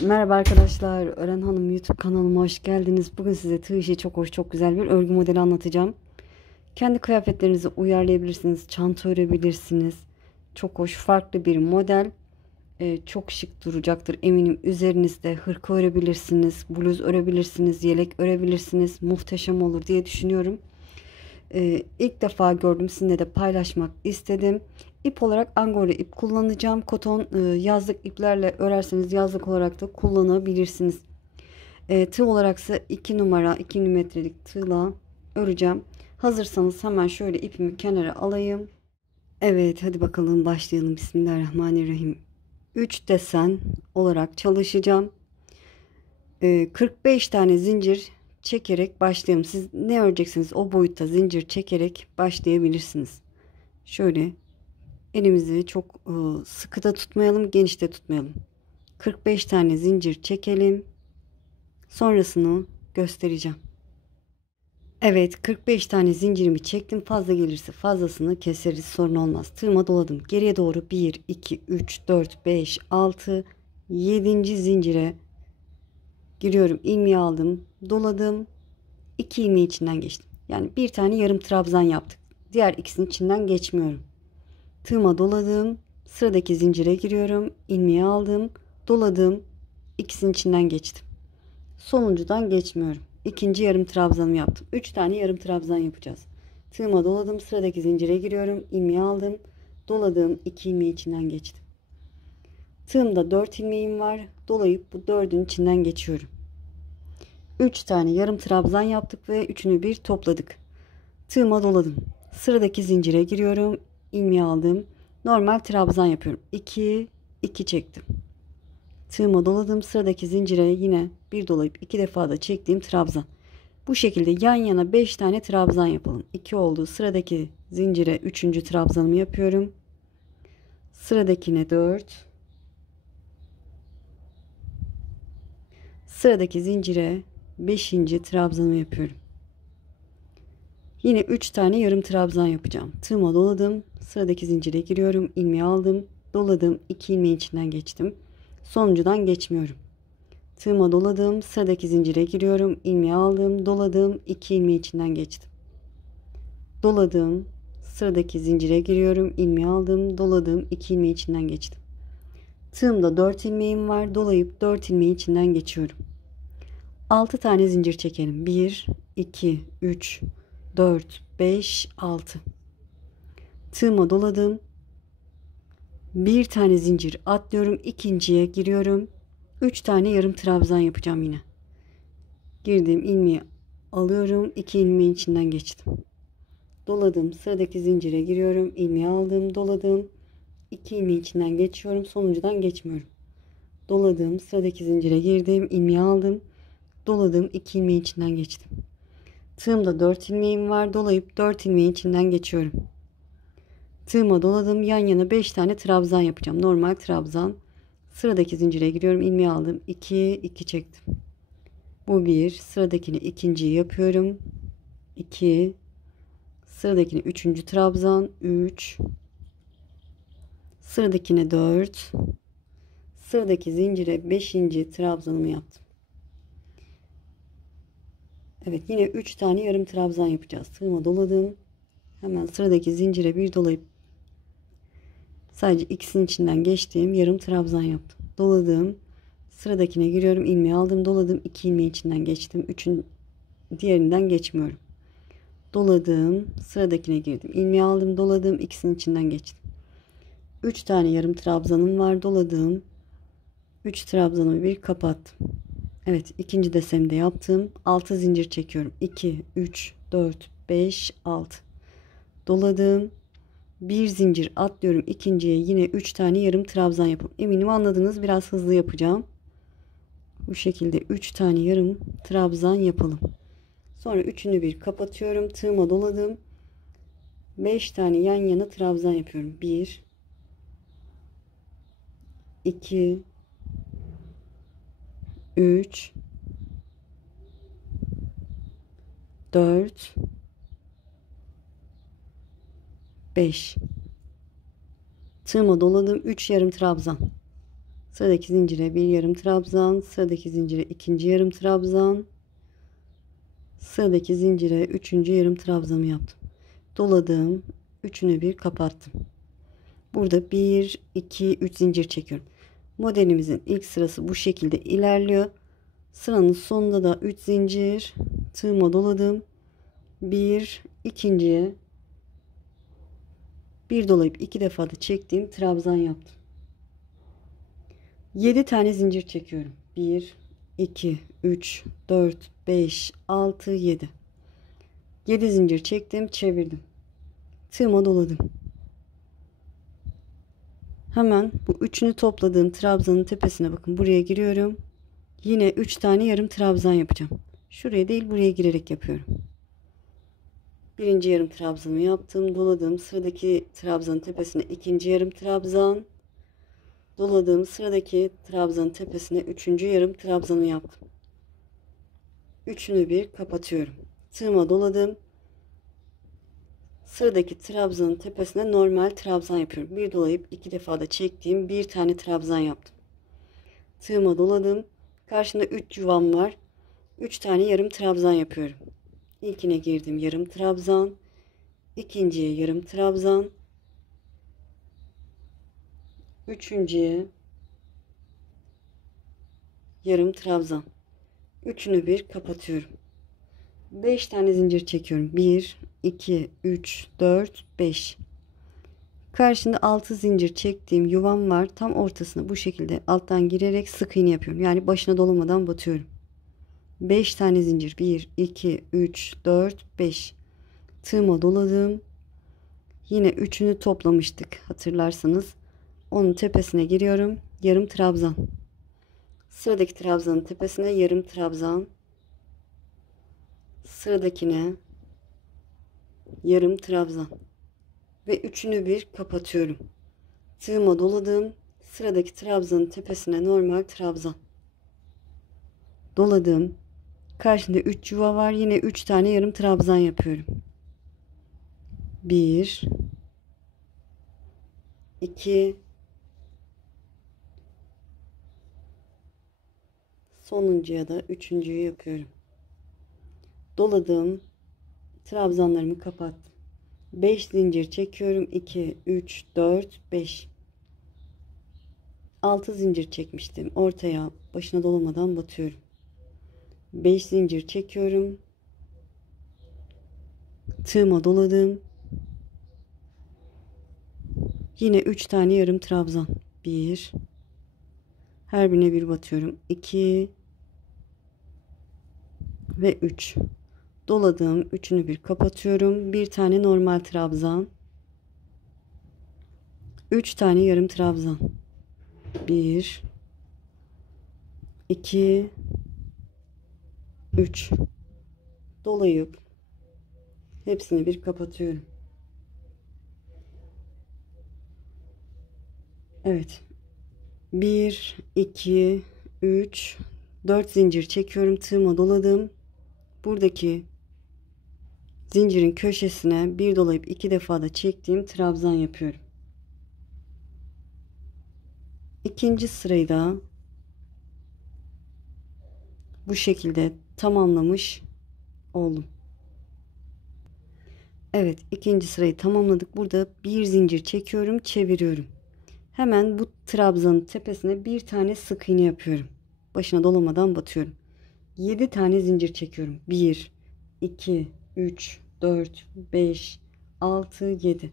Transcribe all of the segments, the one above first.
Merhaba arkadaşlar, Ören Hanım YouTube kanalıma hoş geldiniz. Bugün size tığ işi çok hoş, çok güzel bir örgü modeli anlatacağım. Kendi kıyafetlerinizi uyarlayabilirsiniz, çanta örebilirsiniz. Çok hoş, farklı bir model. Çok şık duracaktır eminim. Üzerinizde hırka örebilirsiniz, bluz örebilirsiniz, yelek örebilirsiniz. Muhteşem olur diye düşünüyorum. İlk defa gördüm, sizinle de paylaşmak istedim. İp olarak angora ip kullanacağım. Koton yazlık iplerle örerseniz yazlık olarak da kullanabilirsiniz. Tığ olaraksa 2 numara 2 milimetrelik tığla öreceğim. Hazırsanız hemen şöyle ipimi kenara alayım. Evet, hadi bakalım başlayalım. Bismillahirrahmanirrahim. 3 desen olarak çalışacağım. 45 tane zincir çekerek başlayalım. Siz ne öreceksiniz o boyutta zincir çekerek başlayabilirsiniz. Şöyle elimizi çok sıkı da tutmayalım, geniş de tutmayalım. 45 tane zincir çekelim. Sonrasını göstereceğim. Evet, 45 tane zincirimi çektim. Fazla gelirse fazlasını keseriz, sorun olmaz. Tığıma doladım. Geriye doğru 1, 2, 3, 4, 5, 6, 7. zincire giriyorum. İlmeği aldım, doladım. 2 ilmeği içinden geçtim. Yani bir tane yarım trabzan yaptık. Diğer ikisinin içinden geçmiyorum. Tığıma doladım. Sıradaki zincire giriyorum. İlmeği aldım, doladım. İkisinin içinden geçtim. Sonuncudan geçmiyorum. İkinci yarım trabzanımı yaptım. 3 tane yarım trabzan yapacağız. Tığıma doladım. Sıradaki zincire giriyorum. İlmeği aldım. Doladığım 2 ilmeği içinden geçtim. Tığımda 4 ilmeğim var. Dolayıp bu 4'ün içinden geçiyorum. 3 tane yarım trabzan yaptık ve üçünü bir topladık. Tığıma doladım. Sıradaki zincire giriyorum. İlmeği aldım. Normal trabzan yapıyorum. 2 2 çektim. Tığıma doladım. Sıradaki zincire yine bir dolayıp 2 defa da çektiğim trabzan. Bu şekilde yan yana 5 tane trabzan yapalım. 2 oldu. Sıradaki zincire 3. trabzanımı yapıyorum. Sıradakine 4. Sıradaki zincire 5. trabzanımı yapıyorum. Yine 3 tane yarım trabzan yapacağım. Tığıma doladım. Sıradaki zincire giriyorum. İlmeği aldım. Doladım. 2 ilmeğin içinden geçtim. Sonuncudan geçmiyorum. Tığıma doladım. Sıradaki zincire giriyorum. İlmeği aldım. Doladım. 2 ilmeği içinden geçtim. Doladım. Sıradaki zincire giriyorum. İlmeği aldım. Doladım. 2 ilmeği içinden geçtim. Tığımda 4 ilmeğim var. Dolayıp 4 ilmeği içinden geçiyorum. 6 tane zincir çekelim. 1, 2, 3, 4, 5, 6. Tığıma doladım. Bir tane zincir atlıyorum. İkinciye giriyorum. 3 tane yarım trabzan yapacağım yine. Girdiğim ilmeği alıyorum. 2 ilmeğin içinden geçtim. Doladım. Sıradaki zincire giriyorum. İlmeği aldım. Doladım. 2 ilmeği içinden geçiyorum. Sonuncudan geçmiyorum. Doladım. Sıradaki zincire girdim. İlmeği aldım. Doladım. 2 ilmeği içinden geçtim. Tığımda 4 ilmeğim var. Dolayıp 4 ilmeğin içinden geçiyorum. Tığıma doladım. Yan yana 5 tane trabzan yapacağım. Normal trabzan. Sıradaki zincire giriyorum. İlmeği aldım. 2 2 çektim. Bu bir. Sıradakini ikinciyi yapıyorum. 2. Sıradakini 3. trabzan. 3. Sıradakine 4. Sıradaki zincire 5. trabzanımı yaptım. Evet, yine 3 tane yarım trabzan yapacağız. Tığıma doladım. Hemen sıradaki zincire bir dolayıp sadece ikisinin içinden geçtiğim yarım trabzan yaptım. Doladım. Sıradakine giriyorum. İlmeği aldım. Doladım. 2 ilmeği içinden geçtim. Üçün diğerinden geçmiyorum. Doladım. Sıradakine girdim. İlmeği aldım. Doladım. İkisinin içinden geçtim. 3 tane yarım trabzanım var. Doladım. 3 trabzanımı bir kapattım. Evet, ikinci desenimde yaptım. 6 zincir çekiyorum. 2, 3, 4, 5, 6. Doladım. Bir zincir atlıyorum. İkinciye yine 3 tane yarım trabzan yapıp. Eminim anladınız. Biraz hızlı yapacağım. Bu şekilde 3 tane yarım trabzan yapalım. Sonra üçünü bir kapatıyorum. Tığıma doladım. 5 tane yan yana trabzan yapıyorum. 1, 2, 3, 4, 5. Tığıma doladım. 3 yarım trabzan. Sıradaki zincire bir yarım trabzan, sıradaki zincire ikinci yarım trabzan, sıradaki zincire üçüncü yarım trabzanı yaptım. Doladım, üçünü bir kapattım. Burada 1 2 3 zincir çekiyorum. Modelimizin ilk sırası bu şekilde ilerliyor. Sıranın sonunda da 3 zincir, tığıma doladım. Bir, ikinciye bir dolayıp iki defa da çektiğim trabzan yaptım. 7 tane zincir çekiyorum. 1 2 3 4 5 6 7. 7 zincir çektim, çevirdim. Tığıma doladım. Hemen bu üçünü topladığım trabzanın tepesine bakın. Buraya giriyorum. Yine 3 tane yarım trabzan yapacağım. Şuraya değil, buraya girerek yapıyorum. Birinci yarım trabzanımı yaptım, doladım. Sıradaki trabzanın tepesine ikinci yarım trabzan, doladım. Sıradaki trabzanın tepesine üçüncü yarım trabzanı yaptım. Üçünü bir kapatıyorum. Tığıma doladım. Sıradaki trabzanın tepesine normal trabzan yapıyorum. Bir dolayıp iki defa da çektiğim bir tane trabzan yaptım. Tığıma doladım. Karşımda 3 yuvam var. 3 tane yarım trabzan yapıyorum. İlkine girdim, yarım trabzan. İkinciye yarım trabzan. Üçüncüye yarım trabzan. Üçünü bir kapatıyorum. 5 tane zincir çekiyorum. 1 2 3 4 5. Karşında 6 zincir çektiğim yuvam var. Tam ortasına bu şekilde alttan girerek sık iğne yapıyorum. Yani başına dolamadan batıyorum. 5 tane zincir. 1 2 3 4 5. Tığıma doladım. Yine üçünü toplamıştık hatırlarsanız. Onun tepesine giriyorum. Yarım trabzan. Sıradaki trabzanın tepesine yarım trabzan. Sıradakine yarım trabzan. Ve üçünü bir kapatıyorum. Tığıma doladım. Sıradaki trabzanın tepesine normal trabzan. Doladım. Karşında 3 yuva var. Yine 3 tane yarım trabzan yapıyorum. 1 2 sonuncuya da üçüncüyü yapıyorum. Doladım. Trabzanlarımı kapattım. 5 zincir çekiyorum. 2 3 4 5. 6 zincir çekmiştim. Ortaya başına dolamadan batıyorum. 5 zincir çekiyorum. Tığıma doladım. Yine 3 tane yarım trabzan. 1 her birine bir batıyorum. 2 ve 3. Doladım. Üçünü bir kapatıyorum. Bir tane normal trabzan. 3 tane yarım trabzan. 1 2 3. Dolayıp hepsini bir kapatıyorum. Evet. 1 2 3 4 zincir çekiyorum. Tığıma doladım. Buradaki zincirin köşesine bir dolayıp iki defa da çektiğim trabzan yapıyorum. İkinci sırayı da bu şekilde tamamlamış oldum. Evet, ikinci sırayı tamamladık. Burada bir zincir çekiyorum, çeviriyorum. Hemen bu trabzanın tepesine bir tane sık iğne yapıyorum. Başına dolamadan batıyorum. 7 tane zincir çekiyorum. 1 2 3 4 5 6 7.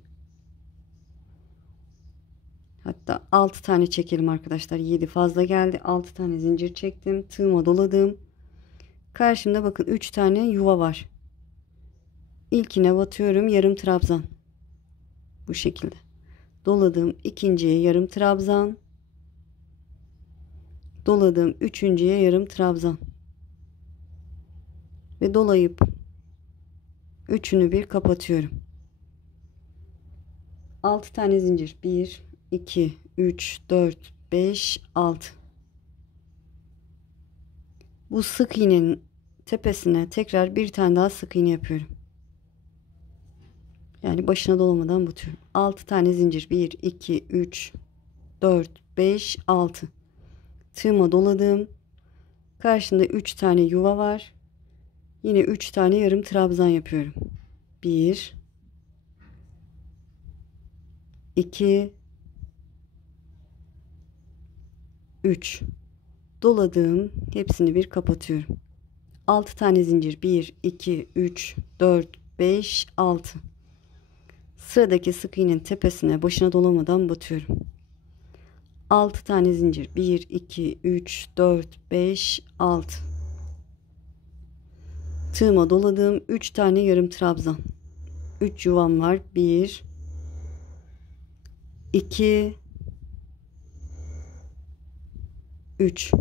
Hatta 6 tane çekelim arkadaşlar. 7 fazla geldi. 6 tane zincir çektim. Tığıma doladım. Karşımda bakın 3 tane yuva var. İlkine batıyorum. Yarım trabzan. Bu şekilde. Doladım. İkinciye yarım trabzan. Doladım. Üçüncüye yarım trabzan. Ve dolayıp üçünü bir kapatıyorum. 6 tane zincir. 1 2 3 4 5 6. Bu sık iğnenin tepesine tekrar bir tane daha sık iğne yapıyorum. Yani başına dolamadan batıyorum. 6 tane zincir. 1 2 3 4 5 6. Tığıma doladım. Karşında 3 tane yuva var. Yine 3 tane yarım trabzan yapıyorum. 1 2 3 doladım. Hepsini bir kapatıyorum. 6 tane zincir. 1 2 3 4 5 6. Sıradaki sık iğnenin tepesine başına dolamadan batıyorum. 6 tane zincir. 1 2 3 4 5 6. Tığıma doladım. 3 tane yarım trabzan. 3 yuvam var. 1 2 3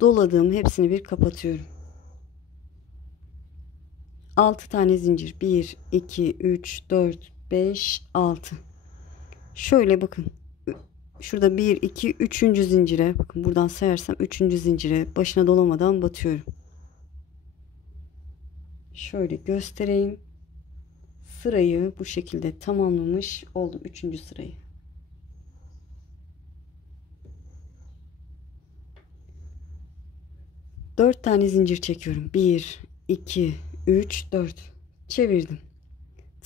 doladım. Hepsini bir kapatıyorum. 6 tane zincir. 1 2 3 4 5 6. Şöyle bakın. Şurada 1 2 3. zincire, bakın buradan sayarsam 3. zincire başına dolamadan batıyorum. Şöyle göstereyim. Sırayı bu şekilde tamamlamış oldum, 3. sırayı. Dört tane zincir çekiyorum. 1 2 3 4 çevirdim.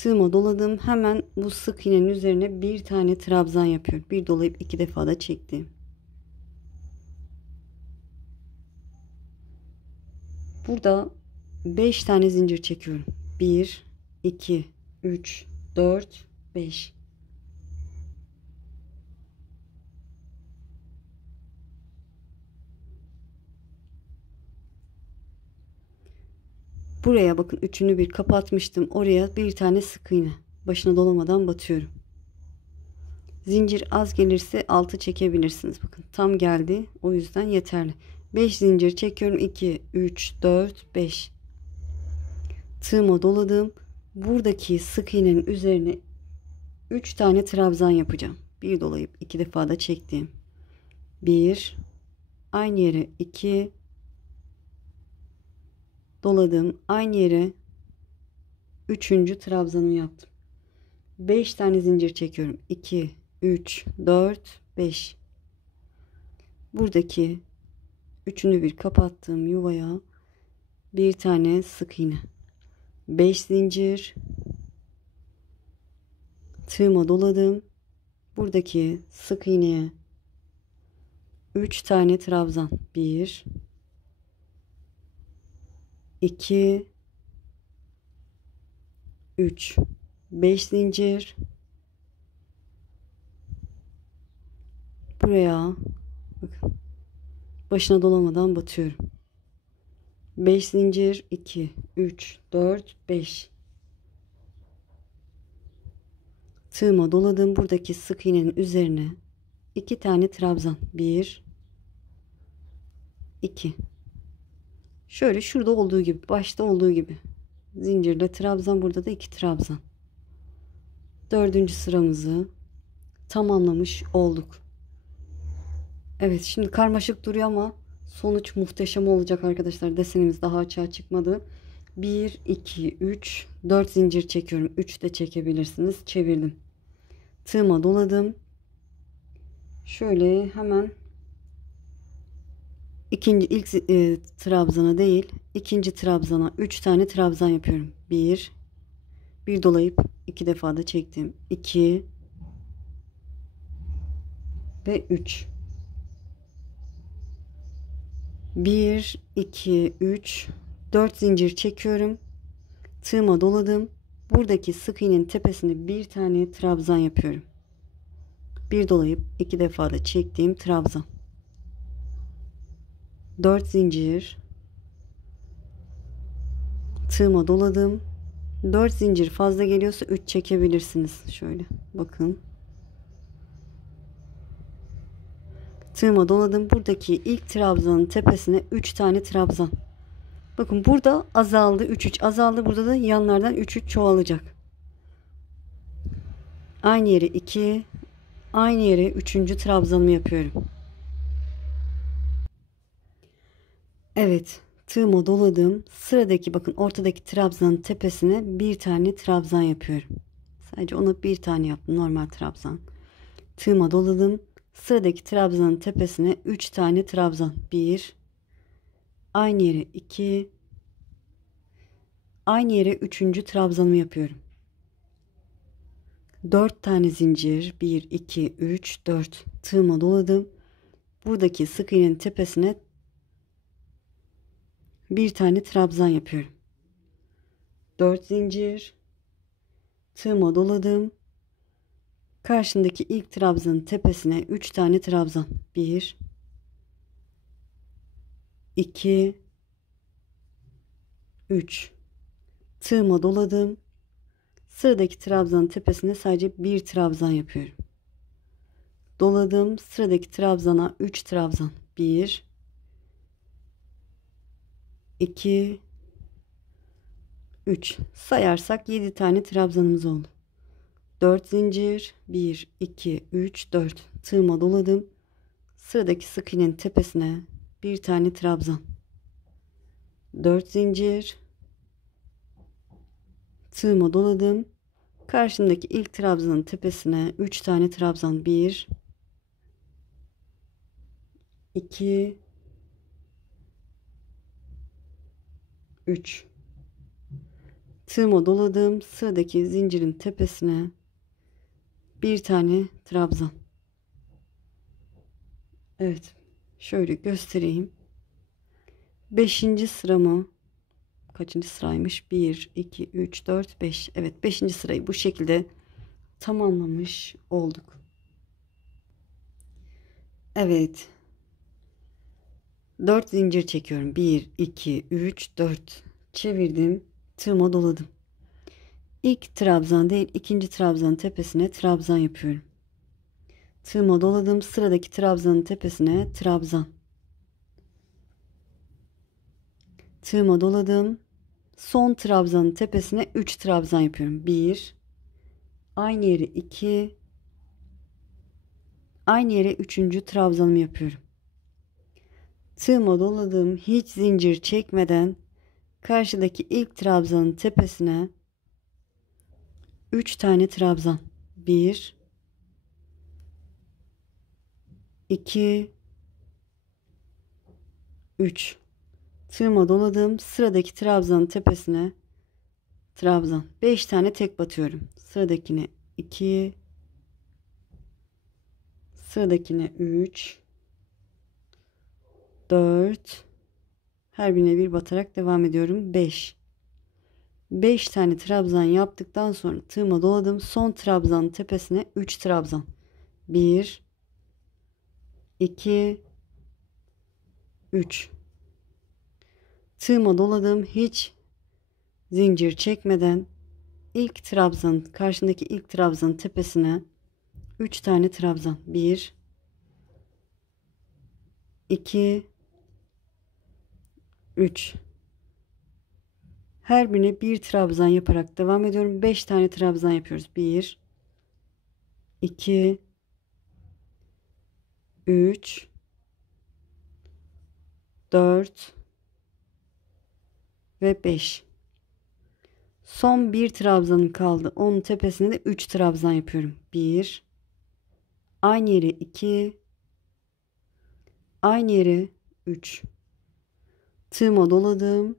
Tığıma doladım. Hemen bu sık iğnenin üzerine bir tane trabzan yapıyorum. Bir dolayıp 2 defa da çektim. Burada 5 tane zincir çekiyorum. 1 2 3 4 5. Buraya bakın, üçünü bir kapatmıştım. Oraya bir tane sık iğne. Başına dolamadan batıyorum. Zincir az gelirse 6 çekebilirsiniz. Bakın tam geldi. O yüzden yeterli. 5 zincir çekiyorum. 2, 3, 4, 5. Tığıma doladım. Buradaki sık iğnenin üzerine 3 tane trabzan yapacağım. Bir dolayıp 2 defa da çektim. 1, aynı yere 2, doladım. Aynı yere 3. trabzanımı yaptım. 5 tane zincir çekiyorum. 2, 3, 4, 5. Buradaki üçünü bir kapattığım yuvaya bir tane sık iğne. 5 zincir. Tığıma doladım. Buradaki sık iğneye 3 tane trabzan. 1 2 3 5 zincir. Buraya bakın, başına dolamadan batıyorum. 5 zincir. 2 3 4 5. Tığıma doladım. Buradaki sık iğnenin üzerine 2 tane trabzan. 1 2. Şöyle şurada olduğu gibi, başta olduğu gibi zincirle trabzan, burada da 2 trabzan. 4. sıramızı tamamlamış olduk. Evet, şimdi karmaşık duruyor ama sonuç muhteşem olacak arkadaşlar. Desenimiz daha açığa çıkmadı. 1 2 3 4 zincir çekiyorum. 3 de çekebilirsiniz. Çevirdim. Tığıma doladım. Şöyle hemen ilk trabzana değil, ikinci trabzana 3 tane trabzan yapıyorum. 1 dolayıp 2 defa da çektim. 2 ve 3. 1 2 3 4 zincir çekiyorum. Tığıma doladım. Buradaki sık iğnenin tepesine bir tane trabzan yapıyorum. 1 dolayıp 2 defa da çektiğim trabzan. 4 zincir. Tığıma doladım. 4 zincir fazla geliyorsa 3 çekebilirsiniz. Şöyle bakın. Tığıma doladım. Buradaki ilk trabzanın tepesine 3 tane trabzan. Bakın burada azaldı. 3 3 azaldı. Burada da yanlardan 3 3 çoğalacak. Aynı yere 2, aynı yere 3. trabzanımı yapıyorum. Evet, tığıma doladım. Sıradaki bakın, ortadaki trabzanın tepesine bir tane trabzan yapıyorum. Sadece ona bir tane yaptım, normal trabzan. Tığıma doladım. Sıradaki trabzanın tepesine 3 tane trabzan. 1, aynı yere 2, aynı yere 3. trabzanımı yapıyorum. 4 tane zincir, 1 2 3 4, tığıma doladım. Buradaki sık iğnenin tepesine bir tane trabzan yapıyorum. 4 zincir, tığıma doladım. Karşındaki ilk trabzanın tepesine 3 tane trabzan. 1 2 3, tığıma doladım. Sıradaki trabzanın tepesine sadece bir trabzan yapıyorum. Doladım. Sıradaki trabzana 3 trabzan. 1 2 3, sayarsak 7 tane trabzanımız oldu. 4 zincir, 1 2 3 4, tığıma doladım. Sıradaki sık iğnenin tepesine bir tane trabzan. 4 zincir, tığıma doladım. Karşımdaki ilk trabzanın tepesine 3 tane trabzan. 1 2 3, tığıma doladım. Sıradaki zincirin tepesine bir tane trabzan. Evet, şöyle göstereyim. 5. sıramı, kaçıncı sıraymış? 1 2 3 4 5. Evet, 5. sırayı bu şekilde tamamlamış olduk. Evet, 4 zincir çekiyorum. 1 2 3 4, çevirdim, tığıma doladım. İlk trabzan değil, ikinci trabzanın tepesine trabzan yapıyorum. Tığıma doladım. Sıradaki trabzanın tepesine trabzan. Tığıma doladım. Son trabzanın tepesine 3 trabzan yapıyorum. 1, aynı yere 2, aynı yere 3. trabzanımı yapıyorum. Tığıma doladım. Hiç zincir çekmeden karşıdaki ilk trabzanın tepesine 3 tane trabzan. 1 2 3, tığıma doladım. Sıradaki trabzanın tepesine trabzan. 5 tane tek batıyorum. Sıradakine 2, sıradakine 3 4, her birine bir batarak devam ediyorum. 5 tane trabzan yaptıktan sonra tığıma doladım. Son trabzanın tepesine 3 trabzan. 1 2 3, tığıma doladım. Hiç zincir çekmeden ilk trabzan, karşındaki ilk trabzanın tepesine 3 tane trabzan. 1 2 3, her birine bir trabzan yaparak devam ediyorum. 5 tane trabzan yapıyoruz. 1 2 3 4 ve 5. Son bir trabzanım kaldı. Onun tepesine de 3 trabzan yapıyorum. 1, aynı yere 2, aynı yere 3. Tığıma doladım.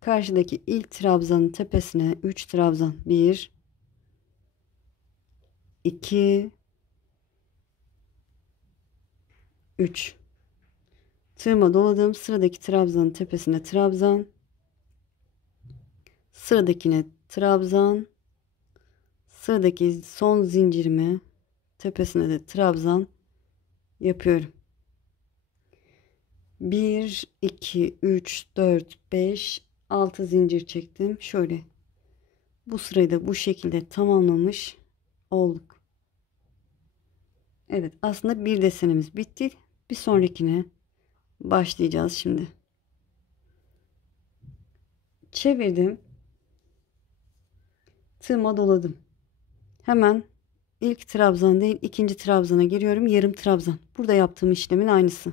Karşıdaki ilk trabzanın tepesine 3 trabzan. 1 2 3, tığıma doladım. Sıradaki trabzanın tepesine trabzan, sıradakine trabzan, sıradaki son zincirime tepesine de trabzan yapıyorum. 1 2 3 4 5 6 zincir çektim. Şöyle bu sırayı da bu şekilde tamamlamış olduk. Evet, aslında bir desenimiz bitti. Bir sonrakine başlayacağız şimdi. Çevirdim. Tığıma doladım. Hemen ilk trabzan değil, ikinci trabzana giriyorum. Yarım trabzan. Burada yaptığım işlemin aynısı.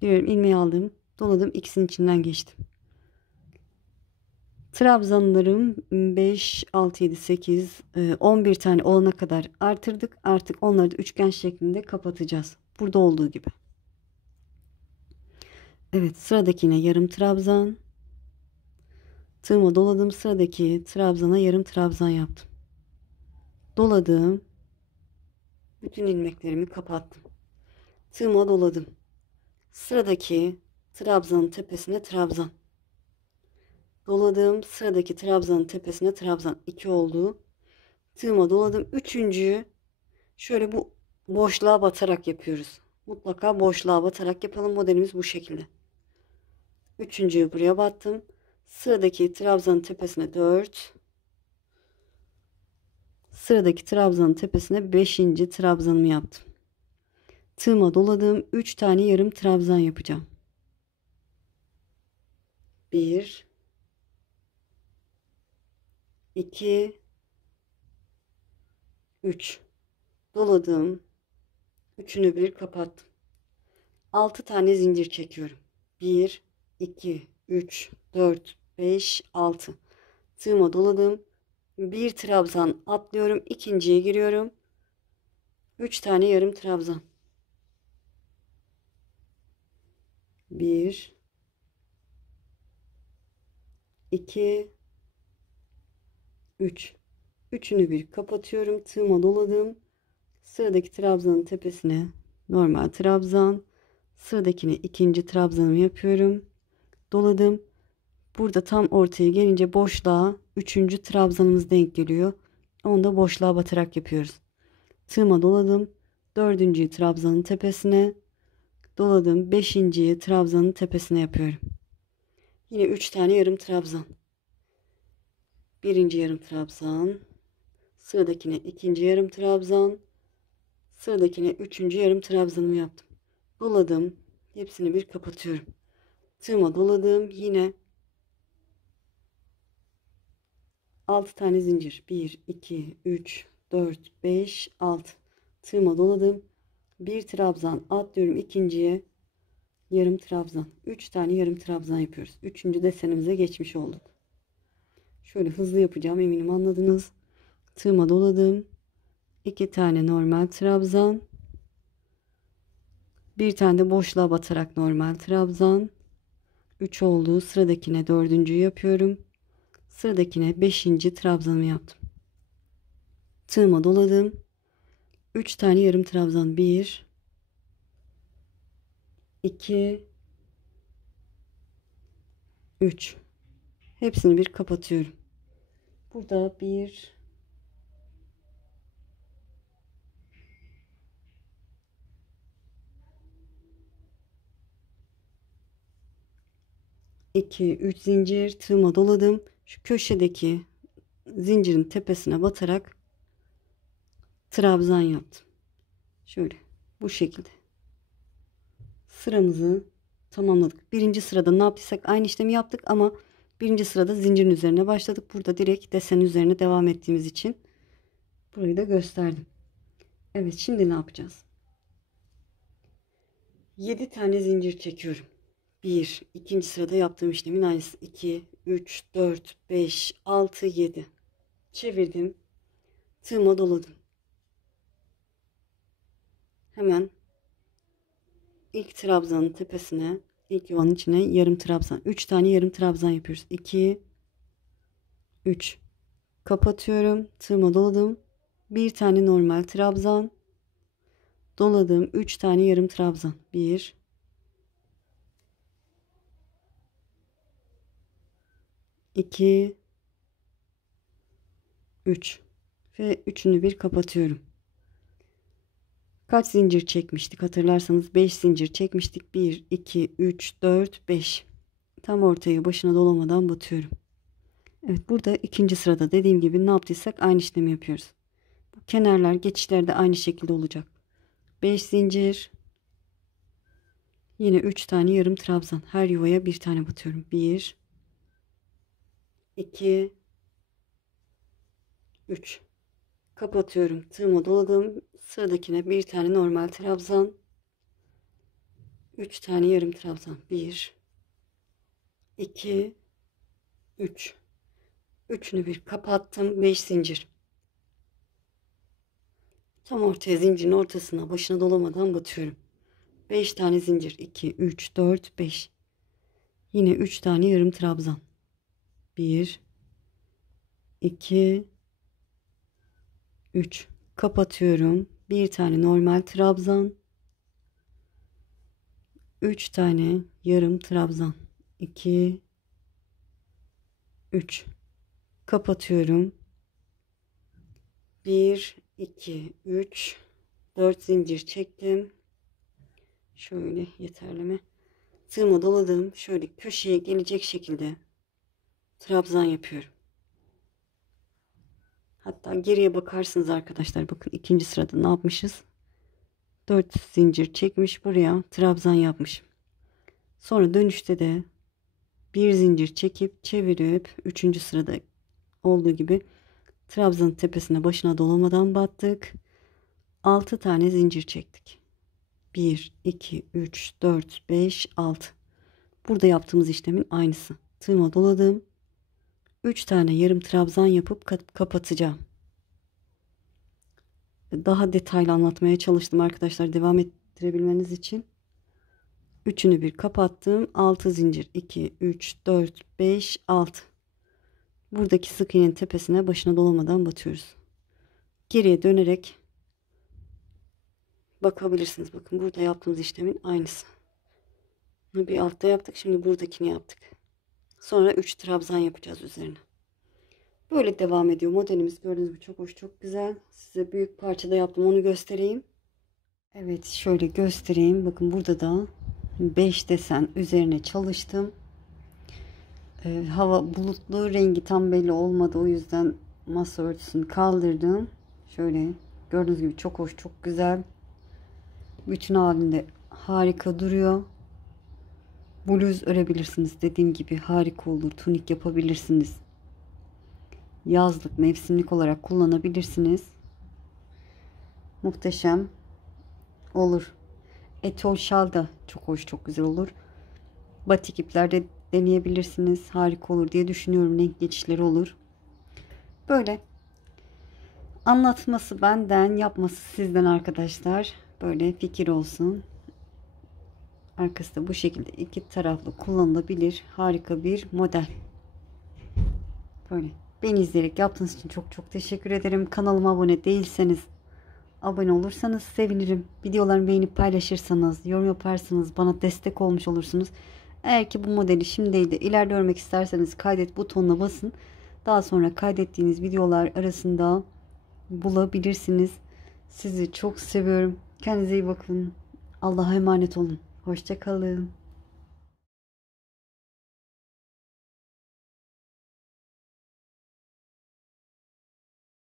Giriyorum, ilmeği aldım, doladım, ikisinin içinden geçtim. Trabzanlarım 5, 6, 7, 8, 11 tane olana kadar artırdık. Artık onları da üçgen şeklinde kapatacağız. Burada olduğu gibi. Evet, sıradakine yarım trabzan. Tığıma doladım. Sıradaki trabzana yarım trabzan yaptım. Doladım. Bütün ilmeklerimi kapattım. Tığıma doladım. Sıradaki trabzanın tepesine trabzan. Doladım. Sıradaki trabzanın tepesine trabzan. 2 oldu. Tığıma doladım. Üçüncüyü şöyle bu boşluğa batarak yapıyoruz. Mutlaka boşluğa batarak yapalım. Modelimiz bu şekilde. Üçüncüyü buraya battım. Sıradaki trabzanın tepesine 4. Sıradaki trabzanın tepesine 5. trabzanımı yaptım. Tığıma doladım. 3 tane yarım trabzan yapacağım. 1, 2, 3. Doladım. Üçünü bir kapattım. 6 tane zincir çekiyorum. 1, 2, 3, 4, 5, 6. Tığıma doladım. Bir trabzan atlıyorum. İkinciye giriyorum. 3 tane yarım trabzan. 1, 2, 3. Üçünü bir kapatıyorum. Tığıma doladım. Sıradaki trabzanın tepesine normal trabzan. Sıradakine ikinci trabzanımı yapıyorum. Doladım. Burada tam ortaya gelince boşluğa üçüncü trabzanımız denk geliyor. Onu da boşluğa batarak yapıyoruz. Tığıma doladım. Dördüncüyü trabzanın tepesine. Doladım. Beşinciyi trabzanın tepesine yapıyorum. Yine 3 tane yarım trabzan. Birinci yarım trabzan. Sıradakine ikinci yarım trabzan. Sıradakine üçüncü yarım trabzanımı yaptım. Doladım. Hepsini bir kapatıyorum. Tığıma doladım. Yine 6 tane zincir. 1, 2, 3, 4, 5, 6. Tığıma doladım. Bir trabzan atlıyorum. İkinciye yarım trabzan. 3 tane yarım trabzan yapıyoruz. Üçüncü desenimize geçmiş olduk. Şöyle hızlı yapacağım. Eminim anladınız. Tığıma doladım. 2 tane normal trabzan. Bir tane de boşluğa batarak normal trabzan. 3 oldu. Sıradakine dördüncüyü yapıyorum. Sıradakine 5. trabzanımı yaptım. Tığıma doladım. 3 tane yarım trabzan. 1, 2, 3. Hepsini bir kapatıyorum. Burada 1, 2, 3 zincir. Tığıma doladım. Şu köşedeki zincirin tepesine batarak trabzan yaptım. Şöyle bu şekilde. Sıramızı tamamladık. Birinci sırada ne yaptıysak aynı işlemi yaptık ama birinci sırada zincirin üzerine başladık. Burada direkt desen üzerine devam ettiğimiz için burayı da gösterdim. Evet, şimdi ne yapacağız? 7 tane zincir çekiyorum. 1, ikinci sırada yaptığım işlemin aynısı. 2, 3, 4, 5, 6, 7. Çevirdim. Tığıma doladım. Hemen ilk trabzanın tepesine, ilk yuvanın içine yarım trabzan. 3 tane yarım trabzan yapıyoruz. 2, 3. Kapatıyorum. Tığıma doladım. Bir tane normal trabzan. Doladım. 3 tane yarım trabzan. 1, 2, 3 ve üçünü bir kapatıyorum. Kaç zincir çekmiştik hatırlarsanız 5 zincir çekmiştik. 1, 2, 3, 4, 5. Tam ortaya başına dolamadan batıyorum. Evet, burada ikinci sırada dediğim gibi ne yaptıysak aynı işlemi yapıyoruz. Bu kenarlar geçişler de aynı şekilde olacak. 5 zincir. Yine 3 tane yarım trabzan. Her yuvaya bir tane batıyorum. 1, 2, 3. Kapatıyorum. Tığıma doladım. Sıradakine bir tane normal trabzan. 3 tane yarım trabzan. 1, 2, 3. Üçünü bir kapattım. 5 zincir. Tam ortaya, zincirin ortasına, başına dolamadan batıyorum. 5 tane zincir. 2, 3, 4, 5. Yine 3 tane yarım trabzan. 1, 2, 3. Kapatıyorum. Bir tane normal trabzan. 3 tane yarım trabzan. 2, 3. Kapatıyorum. 1, 2, 3, 4 zincir çektim. Şöyle, yeterli mi? Tığıma doladım. Şöyle köşeye gelecek şekilde trabzan yapıyorum. Hatta geriye bakarsınız arkadaşlar. Bakın ikinci sırada ne yapmışız? 4 zincir çekmiş, buraya trabzan yapmış. Sonra dönüşte de bir zincir çekip çevirip üçüncü sırada olduğu gibi trabzanın tepesine, başına dolamadan battık. 6 tane zincir çektik. 1, 2, 3, 4, 5, 6. Burada yaptığımız işlemin aynısı. Tığıma doladım. 3 tane yarım trabzan yapıp kapatacağım. Daha detaylı anlatmaya çalıştım arkadaşlar, devam ettirebilmeniz için. Üçünü bir kapattım. 6 zincir. 2, 3, 4, 5, 6. Buradaki sık iğnenin tepesine, başına dolamadan batıyoruz. Geriye dönerek bakabilirsiniz. Bakın burada yaptığımız işlemin aynısı. Bunu bir altta yaptık. Şimdi buradakini yaptık. Sonra 3 trabzan yapacağız üzerine. Böyle devam ediyor modelimiz. Gördüğünüz gibi çok hoş, çok güzel. Size büyük parçada yaptım, onu göstereyim. Evet, şöyle göstereyim. Bakın burada da 5 desen üzerine çalıştım. Hava bulutlu, rengi tam belli olmadı. O yüzden masa örtüsünü kaldırdım. Şöyle gördüğünüz gibi çok hoş, çok güzel. Bütün halinde harika duruyor. Bluz örebilirsiniz. Dediğim gibi harika olur. Tunik yapabilirsiniz. Yazlık, mevsimlik olarak kullanabilirsiniz. Muhteşem olur. Etol şal da çok hoş, çok güzel olur. Batik iplerde deneyebilirsiniz. Harika olur diye düşünüyorum. Renk geçişleri olur. Böyle. Anlatması benden, yapması sizden arkadaşlar. Böyle fikir olsun. Arkası da bu şekilde iki taraflı kullanılabilir. Harika bir model. Böyle. Beni izleyerek yaptığınız için çok çok teşekkür ederim. Kanalıma abone değilseniz abone olursanız sevinirim. Videolarımı beğenip paylaşırsanız, yorum yaparsanız bana destek olmuş olursunuz. Eğer ki bu modeli şimdi değil de ileride örmek isterseniz kaydet butonuna basın. Daha sonra kaydettiğiniz videolar arasında bulabilirsiniz. Sizi çok seviyorum. Kendinize iyi bakın. Allah'a emanet olun. Hoşça kalın.